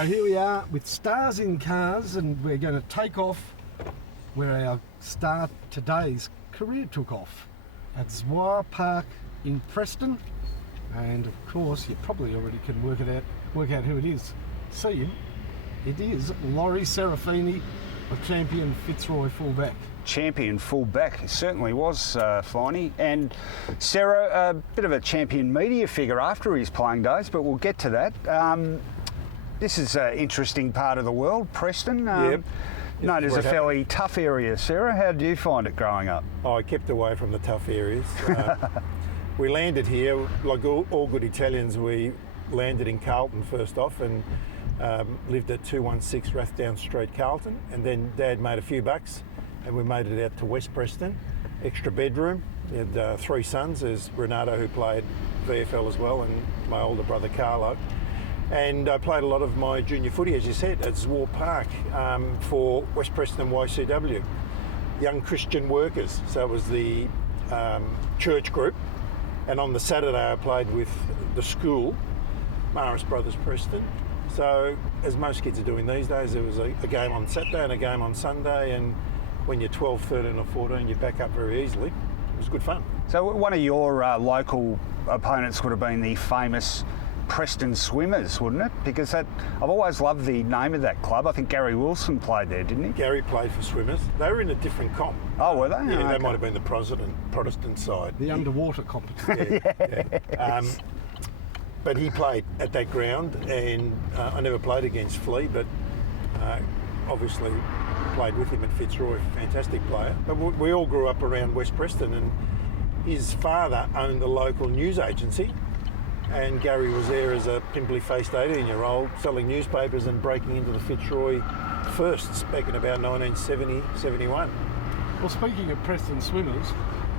So here we are with stars in cars, and we're going to take off where our star today's career took off, at Zwar Park in Preston. And of course, you probably already can work out who it is. See him. It is Laurie Serafini, a champion Fitzroy fullback. Champion fullback, it certainly was, Finey. And Sarah, a bit of a champion media figure after his playing days, but we'll get to that. This is an interesting part of the world, Preston. Yep. Known as a fairly tough area. Sarah, how did you find it growing up? Oh, I kept away from the tough areas. We landed here, like all good Italians, we landed in Carlton first off and lived at 216 Rathdown Street, Carlton. And then Dad made a few bucks and we made it out to West Preston. Extra bedroom. We had 3 sons. There's Renato, who played VFL as well, and my older brother Carlo. And I played a lot of my junior footy, as you said, at Zwar Park for West Preston YCW, Young Christian Workers. So it was the church group. And on the Saturday I played with the school, Maris Brothers Preston. So as most kids are doing these days, there was a game on Saturday and a game on Sunday, and when you're 12, 13 or 14, you back up very easily. It was good fun. So one of your local opponents would have been the famous Preston Swimmers, wouldn't it? Because I've always loved the name of that club. I think Gary Wilson played there, didn't he? Gary played for Swimmers. They were in a different comp. Oh, were they? Yeah, okay. They might have been the Protestant side. The underwater competition. Yeah. But he played at that ground, and I never played against Flea, but obviously played with him at Fitzroy. Fantastic player. But we all grew up around West Preston, and his father owned the local news agency. And Gary was there as a pimply-faced 18-year-old selling newspapers and breaking into the Fitzroy firsts back in about 1970, 71. Well, speaking of Preston Swimmers,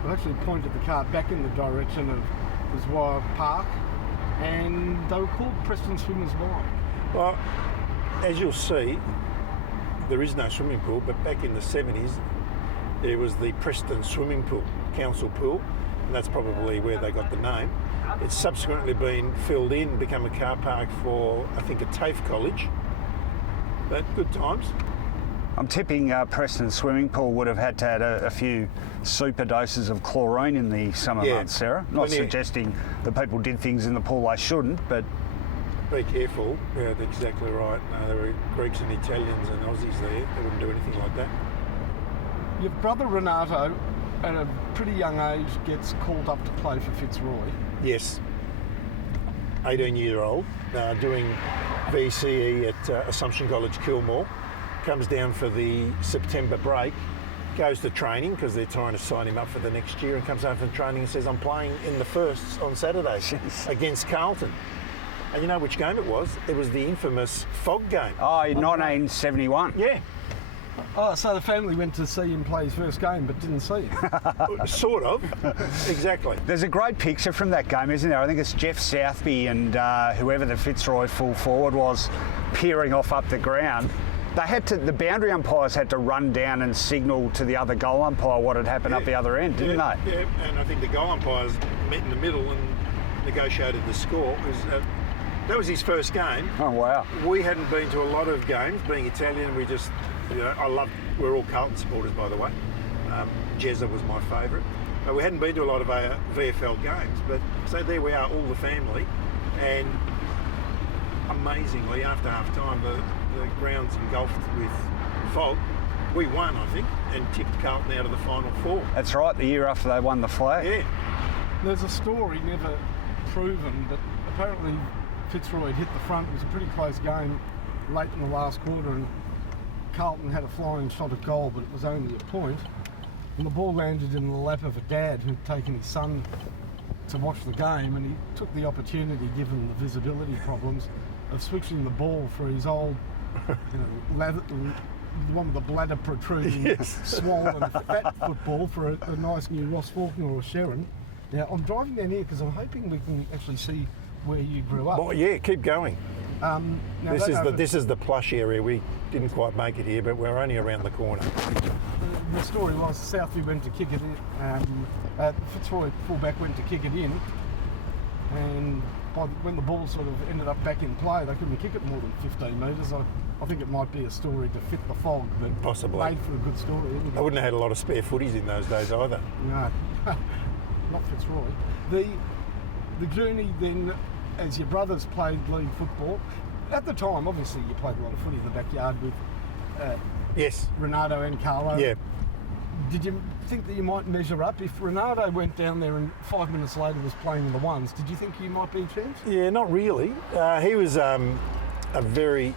I actually pointed the car back in the direction of the Zwar Park, and they were called Preston Swimmers why? Well, as you'll see, there is no swimming pool, but back in the 70s, there was the Preston Swimming Pool, council pool, and that's probably where they got the name. It's subsequently been filled in, become a car park for, I think, a TAFE college. But good times. I'm tipping Preston Swimming Pool would have had to add a few super doses of chlorine in the summer months, Sarah. Not suggesting that people did things in the pool they shouldn't, but... Be careful. Yeah, that's exactly right. No, there were Greeks and Italians and Aussies there. They wouldn't do anything like that. Your brother Renato, at a pretty young age, gets called up to play for Fitzroy. Yes. 18-year-old, doing VCE at Assumption College, Kilmore. Comes down for the September break, goes to training because they're trying to sign him up for the next year, and comes home from training and says, I'm playing in the firsts on Saturday against Carlton. And you know which game it was? It was the infamous Fog game. Oh, 1971. Yeah. Oh, so the family went to see him play his first game but didn't see him. Sort of. Exactly. There's a great picture from that game, isn't there? I think it's Jeff Southby and whoever the Fitzroy full forward was peering off up the ground. The boundary umpires had to run down and signal to the other goal umpire what had happened up the other end, didn't they? Yeah, and I think the goal umpires met in the middle and negotiated the score. That was his first game. Oh, wow. We hadn't been to a lot of games. Being Italian, we just, we're all Carlton supporters, by the way. Jezza was my favourite. But we hadn't been to a lot of VFL games. But so there we are, all the family. And amazingly, after half time, the ground's engulfed with fog. We won, I think, and tipped Carlton out of the final 4. That's right, the year after they won the flag. Yeah. There's a story never proven, but apparently Fitzroy had hit the front. It was a pretty close game late in the last quarter, and Carlton had a flying shot at goal, but it was only a point. And the ball landed in the lap of a dad who'd taken his son to watch the game, and he took the opportunity, given the visibility problems, of switching the ball for his old, the one with the bladder protruding, swollen, fat football for a nice new Ross Faulkner or Sharon. Now, I'm driving down here because I'm hoping we can actually see where you grew up. Well, yeah, keep going. This is the plush area. We didn't quite make it here, but we're only around the corner. The story was Southby went to kick it in. Fitzroy fullback went to kick it in, and when the ball sort of ended up back in play, they couldn't kick it more than 15 metres. I think it might be a story to fit the fog, but Possibly. made for a good story. I wouldn't have had a lot of spare footies in those days either. No, not Fitzroy. The journey then, as your brothers played league football, at the time, obviously you played a lot of footy in the backyard with Yes. Renato and Carlo. Yeah. Did you think that you might measure up? If Renato went down there and 5 minutes later was playing in the ones, did you think you might be a chance? Yeah, not really. He was a very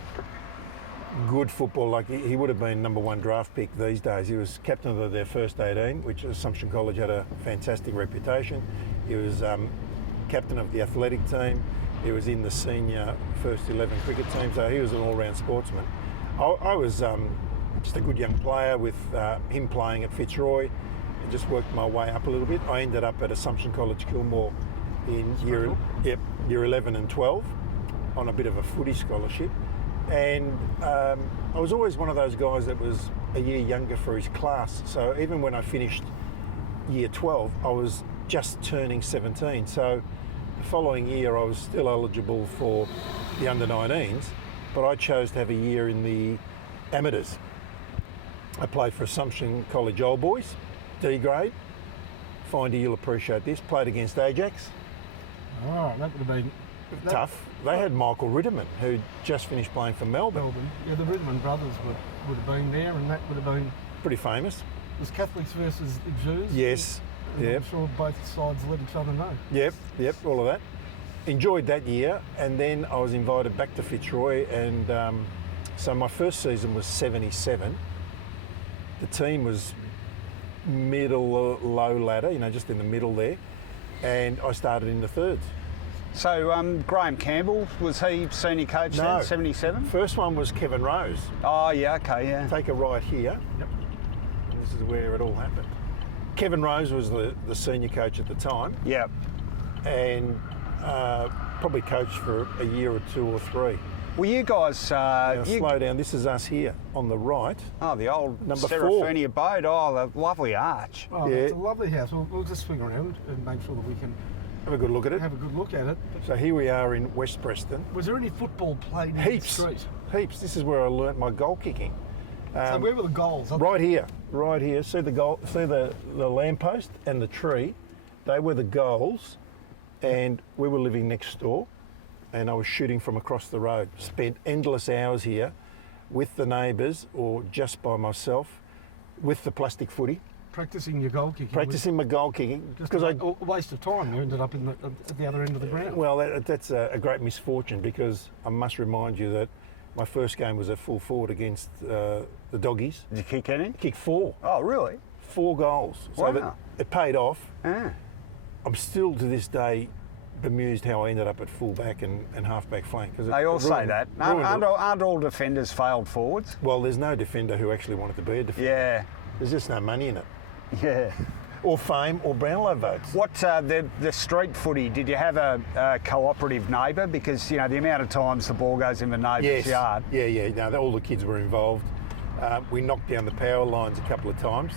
good footballer. Like he would have been number 1 draft pick these days. He was captain of their first 18, which Assumption College had a fantastic reputation. He was captain of the athletic team. He was in the senior first 11 cricket team, so he was an all-round sportsman. I was just a good young player with him playing at Fitzroy. I just worked my way up a little bit. I ended up at Assumption College, Kilmore in year 11 and 12 on a bit of a footy scholarship. And I was always one of those guys that was a year younger for his class. So even when I finished year 12, I was just turning 17. So the following year, I was still eligible for the under-19s, but I chose to have a year in the amateurs. I played for Assumption College Old Boys, D grade. Findy, you'll appreciate this. Played against Ajax. Oh, that would have been Tough. They had Michael Ritterman, who just finished playing for Melbourne. Yeah, the Ritterman brothers would have been there, and that would have been... Pretty famous. It was Catholics versus Jews. Yes. And Yep. I'm sure both sides let each other know. Yep, all of that. Enjoyed that year, and then I was invited back to Fitzroy, and so my first season was 77. The team was middle, low ladder, just in the middle there, and I started in the thirds. So Graham Campbell, was he senior coach No. then, 77? First one was Kevin Rose. Oh, yeah, okay, yeah. Take a right here. Yep. And this is where it all happened. Kevin Rose was the senior coach at the time, Yep. and probably coached for a year or 2 or 3. Well, you guys... Now, slow down. This is us here on the right. Oh, the old Number 4. Serafini abode. Oh, the lovely arch. Oh, Yeah. It's a lovely house. We'll just swing around and make sure that we can Have a good look at it. have a good look at it. So here we are in West Preston. Was there any football played in Heaps. the street? Heaps. This is where I learnt my goal kicking. So where were the goals? Right here. See the goal? See the lamppost and the tree? They were the goals, and we were living next door, and I was shooting from across the road. Spent endless hours here with the neighbours or just by myself with the plastic footy, Practising your goal kicking. practising my goal kicking. Just Because a waste of time. You ended up at the other end of the ground. Well, that's a great misfortune, because I must remind you that my first game was at full forward against the Doggies. Did you kick any? Kicked 4. Oh, really? 4 goals. So Wow. that it paid off. Ah. I'm still to this day bemused how I ended up at full back and half back flank. They all say that. ruined it. Aren't all defenders failed forwards? Well, there's no defender who actually wanted to be a defender. Yeah. There's just no money in it. Yeah. Or fame or Brownlow votes. What the street footy? Did you have a cooperative neighbour? Because the amount of times the ball goes in the neighbour's yard. Yeah. No, all the kids were involved. We knocked down the power lines a couple of times.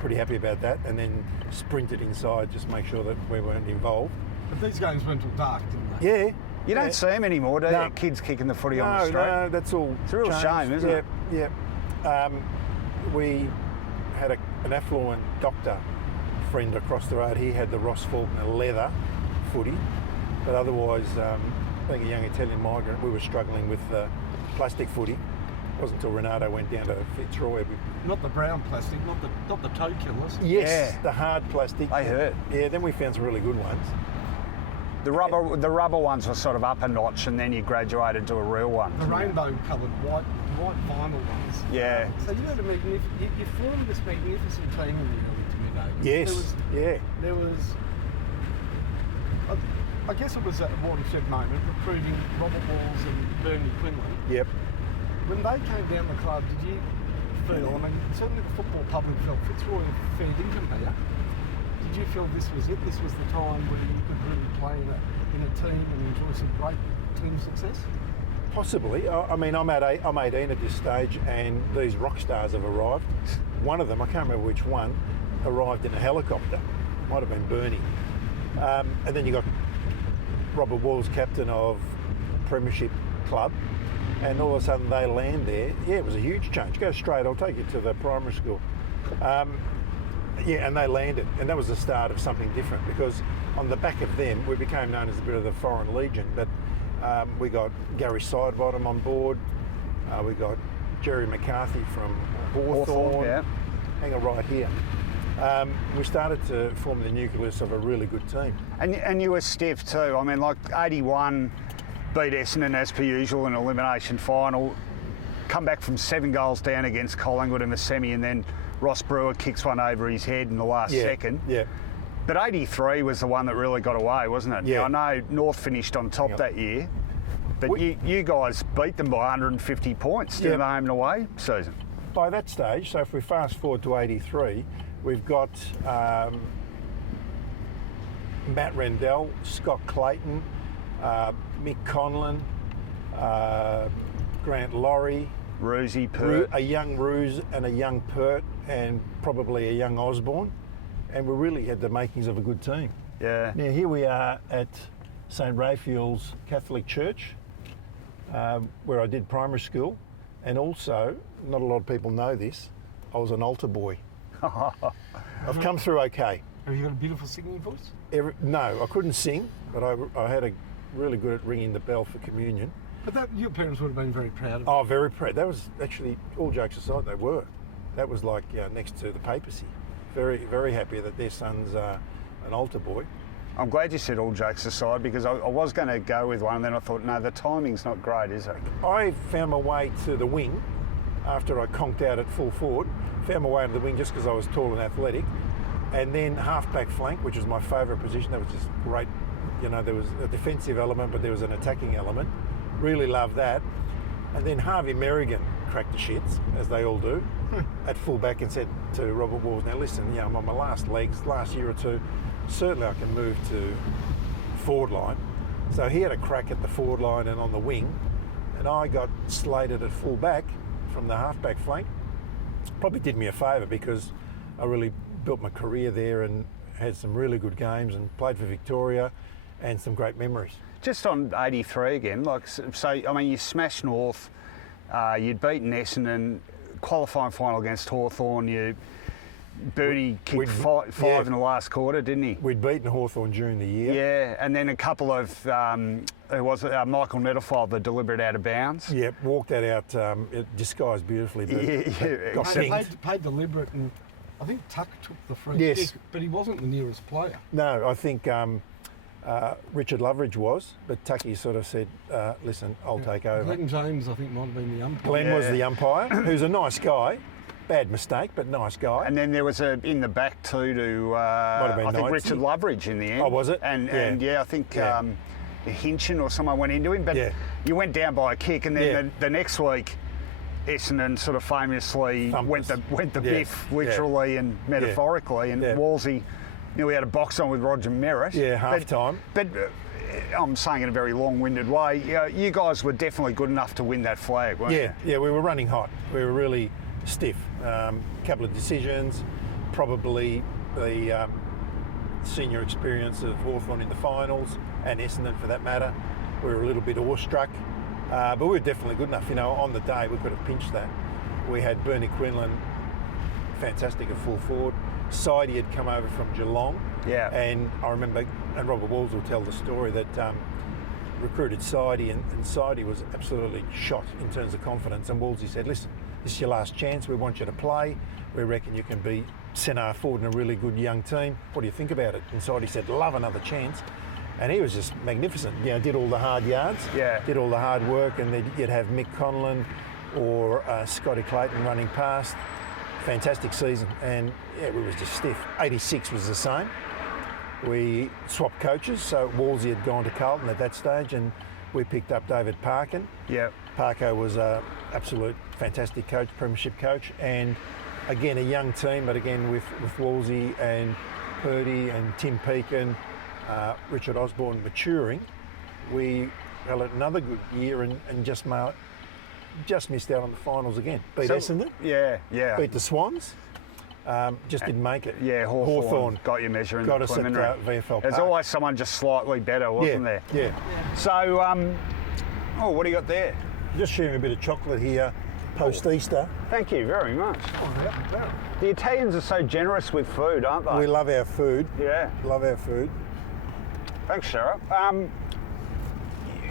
Pretty happy about that. And then sprinted inside, just make sure that we weren't involved. But these games went till dark, didn't they? Yeah. You don't see them anymore, do you? No. Kids kicking the footy on the street. No, that's all. It's a real changed. shame, isn't it? Yeah. We had an affluent doctor friend across the road. He had the Ross Faulkner leather footy, but otherwise, being a young Italian migrant, we were struggling with plastic footy. It wasn't until Renato went down to Fitzroy. Not the brown plastic, not the toe killers. Yes, Yeah. the hard plastic. They hurt. Yeah, then we found some really good ones. The rubber ones were sort of up a notch, and then you graduated to a real one. The rainbow-coloured white vinyl ones. Yeah. So you had you formed this magnificent team in the early to mid-80s. Yes. There was I guess it was a watershed moment, recruiting Robert Walls and Bernie Quinlan. Yep. When they came down the club, did you feel, I mean, certainly the football public felt Fitzroy fared income here. Did you feel this was it? This was the time where you could really play in a team and enjoy some great team success? Possibly. I mean, I'm 18 at this stage, and these rock stars have arrived. One of them, I can't remember which one, arrived in a helicopter. Might have been Bernie. And then you got Robert Wall's captain of Premiership club, and all of a sudden they land there. Yeah, it was a huge change. Go straight, I'll take you to the primary school. Yeah, and they landed, and that was the start of something different, because on the back of them, we became known as a bit of the Foreign Legion, but we got Gary Sidebottom on board, we got Jerry McCarthy from Hawthorn, yeah. hang on right here. We started to form the nucleus of a really good team. And you were stiff too. I mean, like 81 beat Essendon as per usual in an elimination final, come back from 7 goals down against Collingwood in the semi, and then Ross Brewer kicks one over his head in the last second. Yeah. But 83 was the one that really got away, wasn't it? Yeah. I know North finished on top that year, but you guys beat them by 150 points during the home and away season. By that stage, so if we fast forward to 83, we've got Matt Rendell, Scott Clayton, Mick Conlon, Grant Laurie, Roosie, Pert. a young Ruse and a young Pert, and probably a young Osborne, and we really had the makings of a good team. Yeah. Now here we are at St Raphael's Catholic Church, where I did primary school, and also, not a lot of people know this, I was an altar boy. I've come through okay. Have you got a beautiful singing voice? No, I couldn't sing, but I had a really good at ringing the bell for communion. But your parents would have been very proud of you. Oh, very proud. That was actually, all jokes aside, they were. That was like next to the papacy. Very, very happy that their son's an altar boy. I'm glad you said all jokes aside, because I was going to go with one, and then I thought, no, the timing's not great, is it? I found my way to the wing after I conked out at full forward. Found my way to the wing just because I was tall and athletic. And then half-back flank, which was my favourite position. That was just great. You know, there was a defensive element, but there was an attacking element. Really loved that. And then Harvey Merrigan cracked the shits, as they all do, at full-back, and said to Robert Walls, now listen, I'm on my last legs, last year or two, certainly I can move to forward line. So he had a crack at the forward line and on the wing, and I got slated at full-back from the half-back flank. Probably did me a favour, because I really built my career there and had some really good games and played for Victoria, and some great memories. Just on 83 again, so I mean, you smashed North, you'd beaten Essendon, qualifying final against Hawthorn, Bernie kicked five in the last quarter, didn't he? We'd beaten Hawthorn during the year. Yeah, and then a couple of, who was it, Michael Nettlefile, the deliberate out of bounds. Yeah, walked that out, disguised beautifully, but got paid deliberate, and I think Tuck took the free Yes. kick, but he wasn't the nearest player. No, I think Richard Loveridge was, but Tucky sort of said, listen, I'll take over. Glenn James, I think, might have been the umpire. Glenn was the umpire, who's a nice guy. Bad mistake, but nice guy. And then there was in the back too to, have been I think, 90. Richard Loveridge in the end. Oh, was it? And I think Yeah. Hinchin or someone went into him, but you went down by a kick, and then the next week, Essendon sort of famously went the biff, literally and metaphorically, and Wolsey nearly had a box on with Roger Merritt. Yeah, half time. But I'm saying in a very long-winded way, you guys were definitely good enough to win that flag, weren't you? Yeah, we were running hot. We were really stiff. Couple of decisions, probably the senior experience of Hawthorn in the finals, and Essendon for that matter. We were a little bit awestruck, but we were definitely good enough. On the day we could have pinched that. We had Bernie Quinlan, fantastic at full forward. Sidey had come over from Geelong, and I remember, and Robert Walls will tell the story, that recruited Sidey, and Sidey was absolutely shot in terms of confidence, and Wallsy said, listen, this is your last chance, we want you to play, we reckon you can be centre forward in a really good young team, what do you think about it? And Sidey said, love another chance, and he was just magnificent, did all the hard yards, did all the hard work, and then you'd have Mick Conlon or Scotty Clayton running past. Fantastic season, and we was just stiff. 86 was the same. We swapped coaches, so Wolsey had gone to Carlton at that stage, and we picked up David Parkin. Yeah. Parko was an absolute fantastic coach, premiership coach, and again a young team, but again with Wolsey and Purdy and Tim Peakin, Richard Osborne maturing, we had another good year and just missed out on the finals again. Beat Essendon. Yeah. Beat the Swans. Just didn't make it. Yeah, Hawthorn got your measure in got the us at preliminary. VFL There's Park. always someone just slightly better, wasn't there? Yeah. So, what do you got there? Just sharing a bit of chocolate here post-Easter. Thank you very much. Oh, The Italians are so generous with food, aren't they? We love our food. Yeah. Love our food. Thanks, Sarah.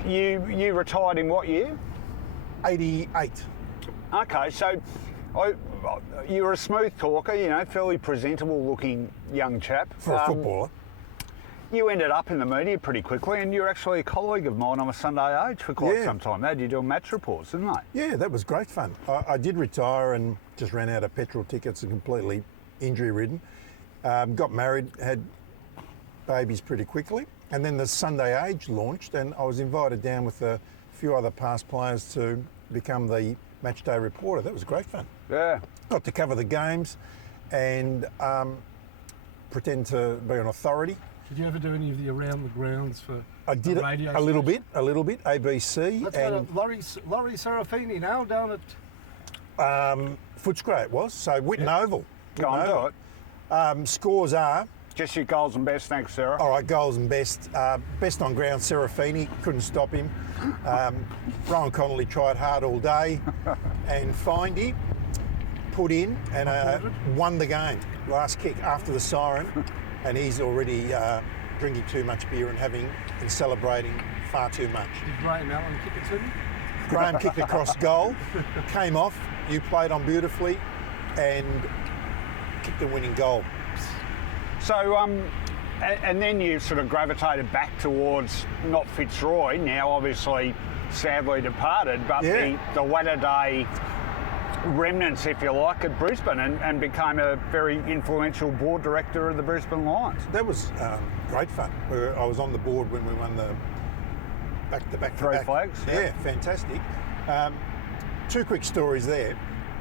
You retired in what year? 88. Okay, so you were a smooth talker, fairly presentable looking young chap. For a footballer. You ended up in the media pretty quickly, and you're actually a colleague of mine on a Sunday Age for quite Yeah. some time. They did doing match reports, didn't they? Yeah, that was great fun. I did retire and just ran out of petrol tickets and completely injury-ridden. Got married, had babies pretty quickly, and then the Sunday Age launched, and I was invited down with a few other past players to become the match day reporter. That was great fun. Yeah. Got to cover the games and pretend to be an authority. Did you ever do any of the around the grounds for I did the it radio a little station? bit, ABC. Let's and go to Laurie Serafini now down at Footscray it was, so Whitten Oval. Go on, do it. Scores are, Just your goals and best, thanks, Sarah. all right, goals and best. Best on ground, Serafini, couldn't stop him. Rohan Connolly tried hard all day, and Finey put in and won the game. Last kick after the siren, and he's already drinking too much beer and celebrating far too much. did Graham Allen kick it to me? Graham kicked across goal, came off, you played on beautifully, and kicked the winning goal. So, and then you sort of gravitated back towards not Fitzroy, now obviously sadly departed, but Yeah. the latter day remnants, if you like, at Brisbane and became a very influential board director of the Brisbane Lions. That was great fun. I was on the board when we won the back-to-back. Three flags, yeah. Yeah, fantastic. Two quick stories there.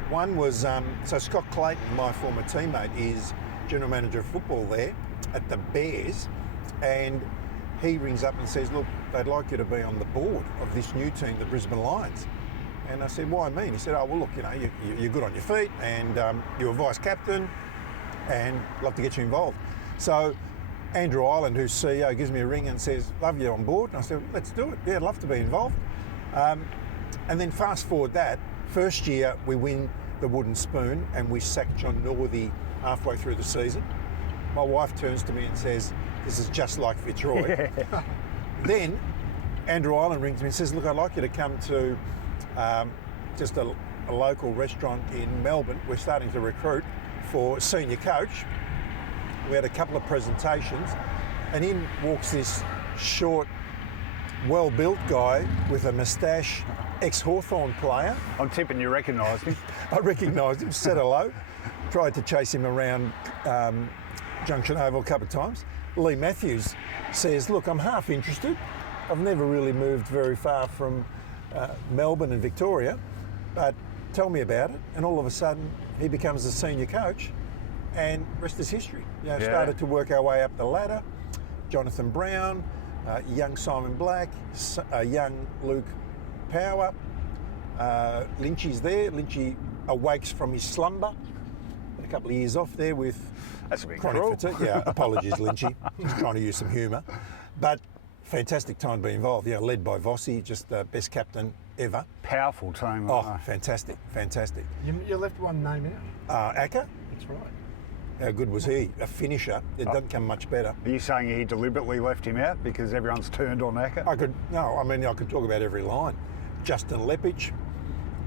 One was, so Scott Clayton, my former teammate, is general manager of football there at the Bears, and he rings up and says, look, they'd like you to be on the board of this new team, the Brisbane Lions. And I said, why me? And he said, oh, well, look, you're good on your feet, and you're a vice captain, and love to get you involved. So Andrew Ireland, who's CEO, gives me a ring and says, love you on board. And I said, let's do it. Yeah, I'd love to be involved. And then fast forward that, first year we win the wooden spoon and we sack John Northey halfway through the season. My wife turns to me and says, this is just like Fitzroy. Yeah. Then Andrew Ireland rings me and says, look, I'd like you to come to just a local restaurant in Melbourne. We're starting to recruit for senior coach. We had a couple of presentations, and in walks this short, well-built guy with a moustache, ex-Hawthorn player. I'm tipping you recognised him. I recognised him, said hello, tried to chase him around Junction Oval a couple of times. Lee Matthews says, look, I'm half interested. I've never really moved very far from Melbourne and Victoria, but tell me about it. And all of a sudden, he becomes the senior coach, and rest is history. Yeah. Started to work our way up the ladder. Jonathan Brown, young Simon Black, young Luke Power. Lynchy's there. Lynchy awakes from his slumber. Had a couple of years off there with That's a bit chronic cruel. fatigue. Yeah, apologies, Lynchy. Just trying to use some humour. But fantastic time to be involved. Yeah, led by Vossi, just the best captain ever. Powerful team. Oh, aren't fantastic, fantastic. You left one name out. Acker, That's right. how good was he? A finisher. It doesn't come much better. they? Are you saying he deliberately left him out because everyone's turned on Acker? I could talk about every line. Justin Lepich.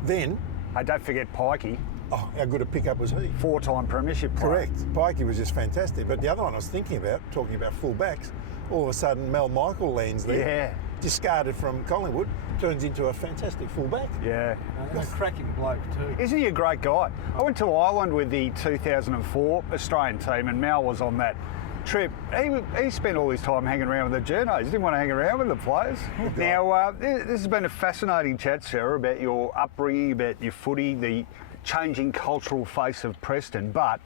Then, Hey, don't forget Pikey, how good a pickup was he? 4-time premiership player. Correct. Pikey was just fantastic. But the other one I was thinking about, talking about full-backs, all of a sudden Mel Michael lands there. Yeah. Discarded from Collingwood, turns into a fantastic full-back. Yeah. A cracking bloke too. Isn't he a great guy? I went to Ireland with the 2004 Australian team and Mal was on that trip. He spent all his time hanging around with the journos. He didn't want to hang around with the players. Now, this has been a fascinating chat, Sarah, about your upbringing, about your footy, the changing cultural face of Preston, but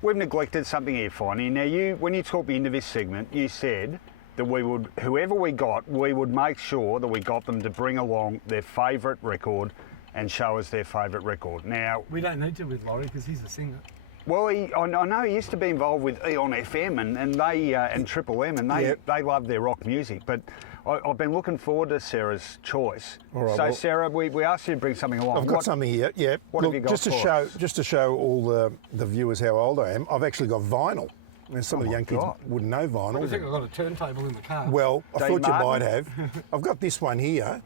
we've neglected something here, Finey. Now, when you talked me into this segment, you said that we would, whoever we got, we would make sure that we got them to bring along their favourite record and show us their favourite record. Now, We don't need to with Laurie because he's a singer. Well, I know he used to be involved with Eon FM and they and Triple M, and they love their rock music. But I've been looking forward to Sarah's choice. All right, so, well, Sarah, we asked you to bring something along. I've got something here. Yeah. What have you got just to for show, us? just to show all the viewers how old I am. I've actually got vinyl. And some of the young kids wouldn't know vinyl. I think I've got a turntable in the car. Well, I Dean thought you Martin. might have. I've got this one here,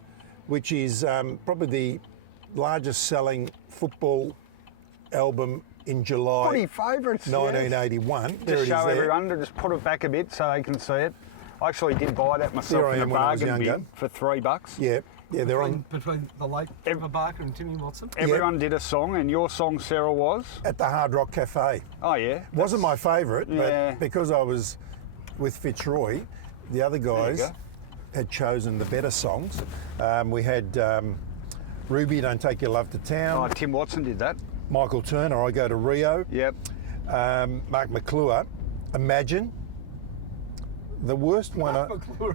which is probably the largest selling football album in July Footy favourites. 1981. There it Just is show there. everyone, just put it back a bit so they can see it. I actually did buy that myself There I in a am when I was bargain younger. bin for $3. Yeah, they're on between the late Trevor Barker and Timmy Watson. Everyone did a song, and your song, Sarah, was? at the Hard Rock Cafe. Oh, yeah. Wasn't my favourite, Yeah. but because I was with Fitzroy, the other guys go. had chosen the better songs. We had Ruby, Don't Take Your Love to Town. Oh, Tim Watson did that. Michael Turner, I Go to Rio. Yep. Mark McClure, Imagine. The worst one.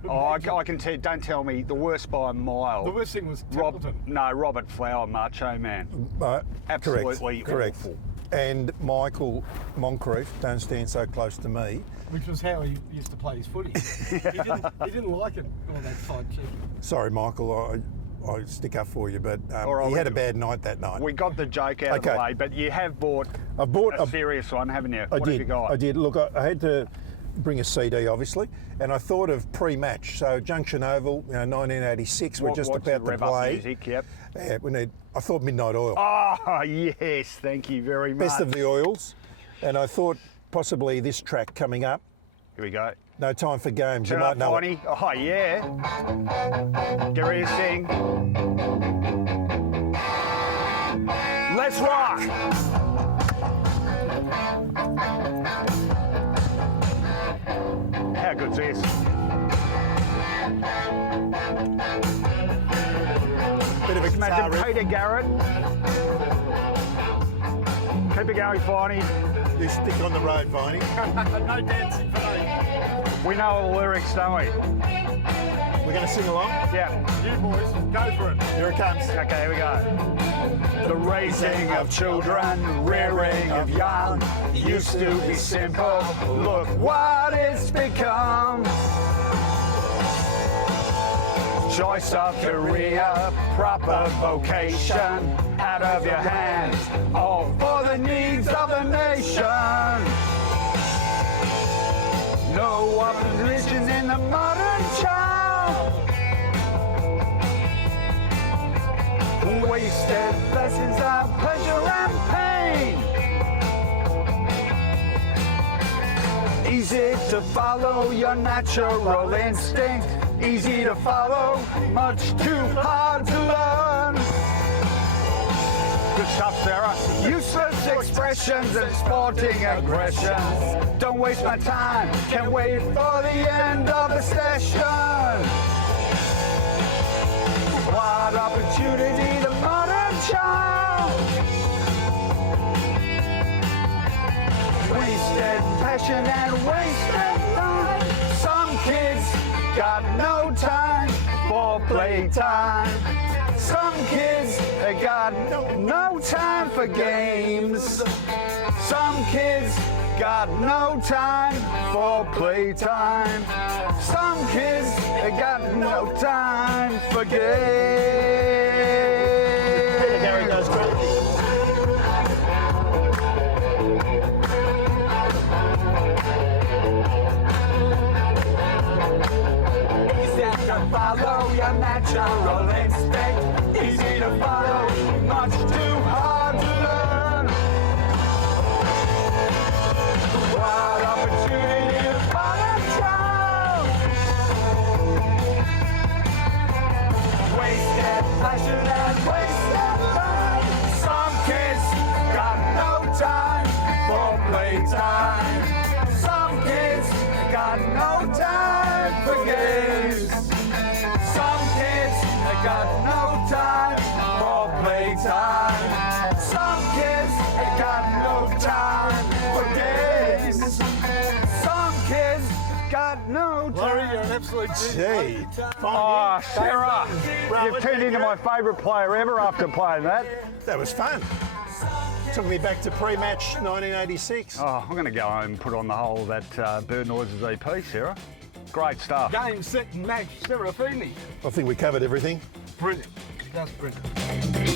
Oh, I can tell. Don't tell me the worst by a mile. The worst thing was Templeton. Robert Flower, Macho Man. Absolutely correct. awful. And Michael Moncrief, Don't Stand So Close to Me. Which was how he used to play his footy. he didn't like it, all that side shit. Sorry, Michael, I stick up for you, but All right, he had a bad night that night. We got the joke out of the way, but you have bought I've bought a serious one, haven't you? What have you got? I did. Look, I had to bring a CD, obviously, and I thought of pre-match. So Junction Oval, 1986, we're just about to rev up play. music, yep. I thought Midnight Oil. Oh, yes, thank you very much. Best of the oils. And I thought possibly this track coming up, Here we go. No Time for Games. Turn you might up, know it. Finey. Oh, yeah. Get ready to sing. Let's rock! How good's this? Bit of a guitar Imagine riff. Peter Garrett. Keep it going, Finey. You stick on the road, Viney. No dancing for me. We know all the lyrics, don't we? We're going to sing along. Yeah. You boys, go for it. Here it comes. Okay, here we go. The raising of children, rearing of young, used to be simple. Look what it's become. Choice of career, proper vocation, out of your hands, all for the needs of the nation. No opposition in the modern child. Wasted lessons of pleasure and pain. Easy to follow your natural instinct. Easy to follow, much too hard to learn. Good stuff, Sarah. Useless expressions and sporting aggressions. Don't waste my time, can't wait for the end of the session. What opportunity, the modern child. Wasted passion and wasted time. Some kids got no time for playtime. Some kids, they got no time for games. Some kids got no time for playtime. Some kids, they got no time for games. Gary goes crazy. Easy to follow your natural instinct. Easy to follow, much too hard to learn. What opportunity for a child. Wasted passion and wasted time. Some kids got no time for playtime. Some kids got no time for games. Some kids got no time for playtime. Some kids got no time for games. Some kids got no time. Laurie, you're an absolute Gee. Oh, Sarah, you've turned into my favourite player ever after playing that. That was fun. Took me back to pre-match 1986. Oh, I'm going to go home and put on the whole of that Bird Noises EP, Sarah. Great stuff. Game, set and match, Serafini. I think we covered everything. Brilliant. That's brilliant.